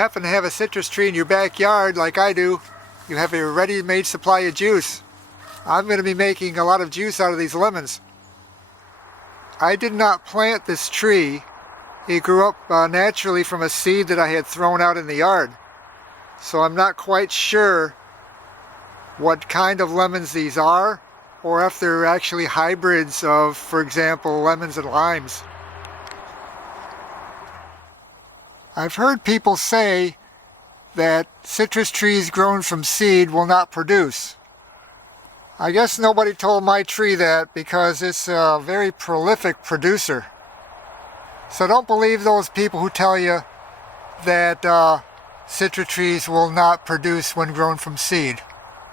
happen to have a citrus tree in your backyard like I do, you have a ready-made supply of juice. I'm going to be making a lot of juice out of these lemons. I did not plant this tree. It grew up naturally from a seed that I had thrown out in the yard. So I'm not quite sure what kind of lemons these are, or if they're actually hybrids of, for example, lemons and limes. I've heard people say that citrus trees grown from seed will not produce. I guess nobody told my tree that because it's a very prolific producer. So don't believe those people who tell you that citrus trees will not produce when grown from seed.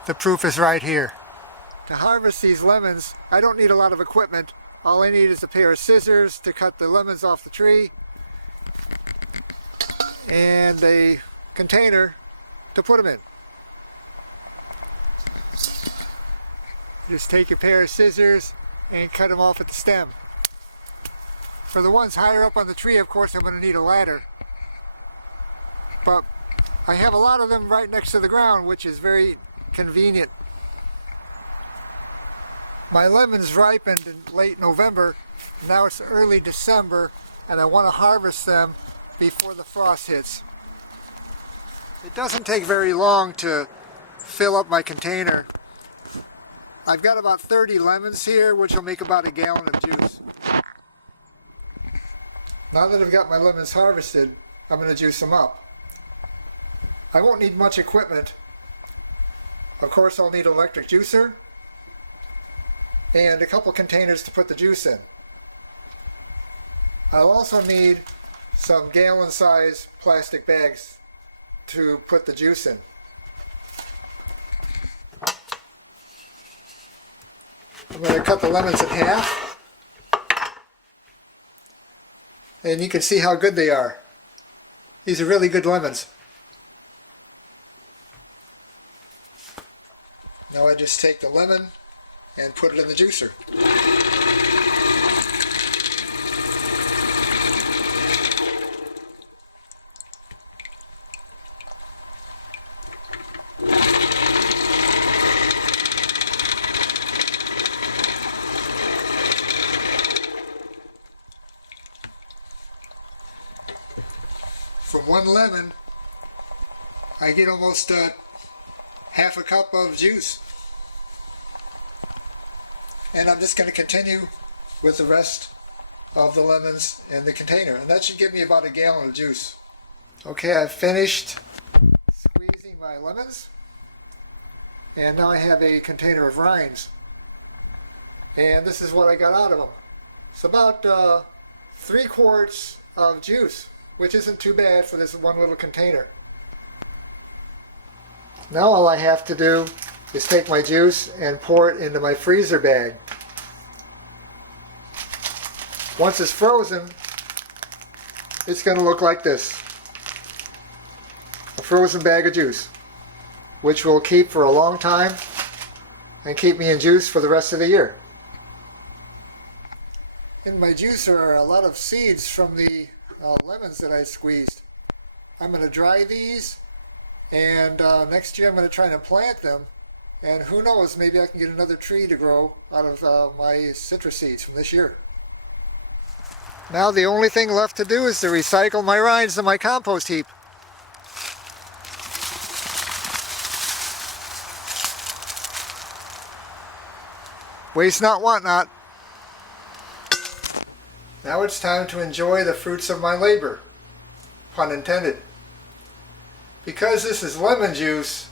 The proof is right here. To harvest these lemons, I don't need a lot of equipment. All I need is a pair of scissors to cut the lemons off the tree and a container to put them in. Just take a pair of scissors and cut them off at the stem. For the ones higher up on the tree, of course, I'm going to need a ladder. But I have a lot of them right next to the ground, which is very convenient. My lemons ripened in late November. Now it's early December, and I want to harvest them before the frost hits. It doesn't take very long to fill up my container. I've got about 30 lemons here, which will make about a gallon of juice. Now that I've got my lemons harvested, I'm going to juice them up. I won't need much equipment. Of course, I'll need an electric juicer and a couple containers to put the juice in. I'll also need some gallon-sized plastic bags to put the juice in. I'm going to cut the lemons in half, and you can see how good they are. These are really good lemons. Now I just take the lemon and put it in the juicer. From one lemon, I get almost half a cup of juice. And I'm just going to continue with the rest of the lemons in the container. And that should give me about a gallon of juice. Okay, I've finished squeezing my lemons. And now I have a container of rinds. And this is what I got out of them. It's about 3 quarts of juice, which isn't too bad for this one little container. Now all I have to do is take my juice and pour it into my freezer bag. Once it's frozen, it's going to look like this. A frozen bag of juice, which will keep for a long time and keep me in juice for the rest of the year. In my juicer are a lot of seeds from the lemons that I squeezed. I'm going to dry these, and next year I'm going to try to plant them, and who knows, maybe I can get another tree to grow out of my citrus seeds from this year. Now the only thing left to do is to recycle my rinds in my compost heap. Waste not, want not. Now it's time to enjoy the fruits of my labor, pun intended. Because this is lemon juice,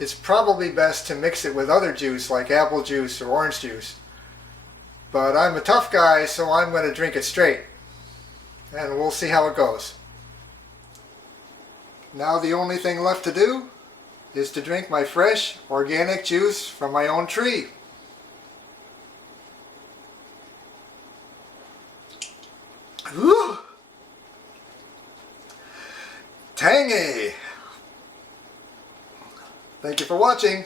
it's probably best to mix it with other juice like apple juice or orange juice. But I'm a tough guy, so I'm going to drink it straight. And we'll see how it goes. Now the only thing left to do is to drink my fresh, organic juice from my own tree. Ooh. Tangy! Thank you for watching.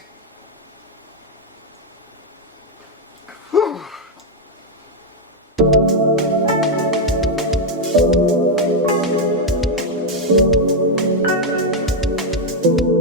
Whew. you.